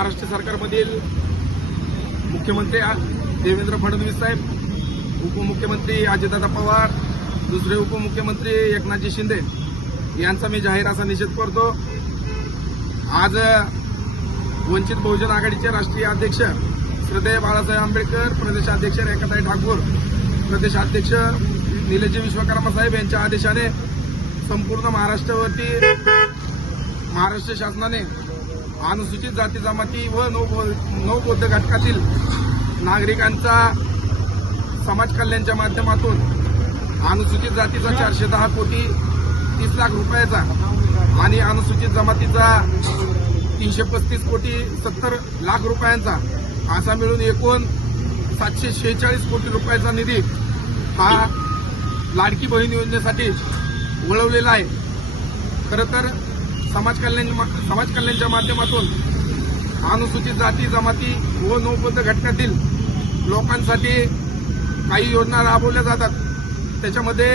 महाराष्ट्र सरकारमधील मुख्यमंत्री देवेंद्र फडणवीस साहेब उपमुख्यमंत्री अजितदादा पवार दुसरे उपमुख्यमंत्री एकनाथजी शिंदे यांचा मी जाहीर असा निषेध करतो. आज वंचित बहुजन आघाडीचे राष्ट्रीय अध्यक्ष श्रद्धेय बाळासाहेब आंबेडकर प्रदेशाध्यक्ष रेखाताई ठाकूर प्रदेशाध्यक्ष निलजी विश्वकर्मा साहेब यांच्या आदेशाने संपूर्ण महाराष्ट्रावरती महाराष्ट्र शासनाने अनुसूचित जाती जमाती व नवबौद्ध घटकातील नागरिकांचा समाज कल्याणच्या माध्यमातून अनुसूचित जातीचा चारशे दहा कोटी तीस लाख रुपयाचा आणि अनुसूचित जमातीचा तीनशे पस्तीस कोटी सत्तर लाख रुपयांचा असा मिळून एकूण सातशे शेहेचाळीस कोटी रुपयाचा निधी हा लाडकी बहीण योजनेसाठी वळवलेला आहे. खरं तर समाज कल्याण समाज कल्याणच्या माध्यमातून अनुसूचित जाती जमाती व नवबद्ध घटकातील लोकांसाठी काही योजना राबवल्या जातात. त्याच्यामध्ये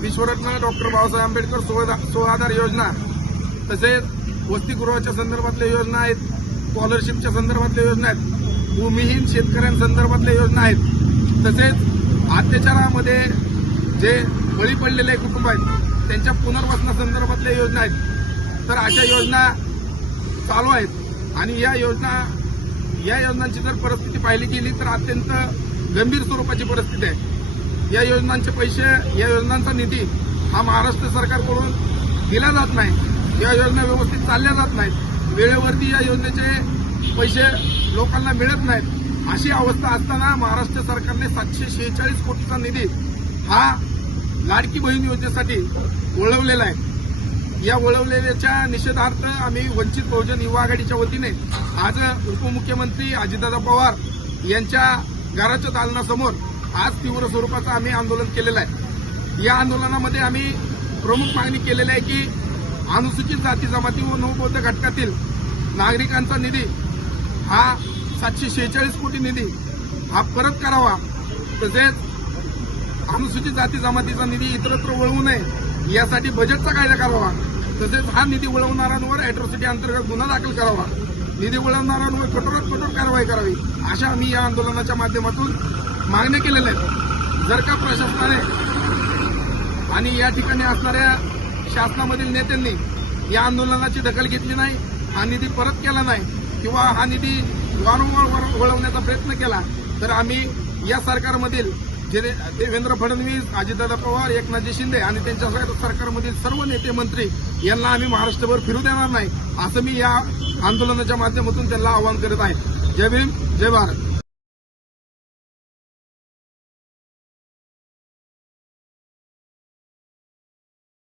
विश्वरत्न डॉक्टर बाबासाहेब आंबेडकर सोळा आधार योजना तसेच वसतिगृहाच्या संदर्भातल्या योजना आहेत स्कॉलरशिपच्या संदर्भातल्या योजना आहेत भूमिहीन शेतकऱ्यांसंदर्भातल्या योजना आहेत तसेच अत्याचारामध्ये जे बळी पडलेले कुटुंब आहेत त्यांच्या पुनर्वसनासंदर्भातल्या योजना आहेत. तर अशा योजना चालू आहेत. आणि या योजना या योजनांची जर परिस्थिती पाहिली गेली तर अत्यंत गंभीर स्वरूपाची परिस्थिती आहे. या योजनांचे पैसे या योजनांचा निधी हा महाराष्ट्र सरकारकडून दिला जात नाही. या योजना व्यवस्थित चालल्या जात नाहीत. वेळेवरती या योजनेचे पैसे लोकांना मिळत नाहीत. अशी अवस्था असताना महाराष्ट्र सरकारने सातशे शेहेचाळीस कोटीचा निधी हा लाडकी बहीण योजनेसाठी वळवलेला आहे. या वळवलेल्याच्या निषेधार्थ आम्ही वंचित बहुजन युवा आघाडीच्या वतीने आज उपमुख्यमंत्री अजितदादा पवार यांच्या घराच्या दालनासमोर आज तीव्र स्वरूपाचं आम्ही आंदोलन केलेलं आहे. या आंदोलनामध्ये आम्ही प्रमुख मागणी केलेली आहे की अनुसूचित जाती जमाती व नवबौद्ध घटकातील नागरिकांचा निधी हा सातशे शेहेचाळीस कोटी निधी हा परत करावा. तसेच अनुसूचित जाती जमातीचा निधी इतरत्र वळवू नये यासाठी बजेटचा कायदा करावा. तसेच हा निधी वळवणाऱ्यांवर अॅट्रॉसिटी अंतर्गत गुन्हा दाखल करावा. निधी वळवणाऱ्यांवर कठोरात कठोर कारवाई करावी अशा आम्ही या आंदोलनाच्या माध्यमातून मागण्या केलेल्या आहेत. जर का प्रशासनाने आणि या ठिकाणी असणाऱ्या शासनामधील नेत्यांनी या आंदोलनाची दखल घेतली नाही हा निधी परत केला नाही किंवा हा निधी वारंवार वळवण्याचा प्रयत्न केला तर आम्ही या सरकारमधील देवेंद्र फडणवीस अजितदादा पवार एकनाथजी शिंदे आणि त्यांच्या सरकारमधील सर्व नेते मंत्री यांना आम्ही महाराष्ट्रभर फिरू देणार नाही असं मी या आंदोलनाच्या माध्यमातून त्यांना आवाहन करत आहे. जय भीम जय भारत.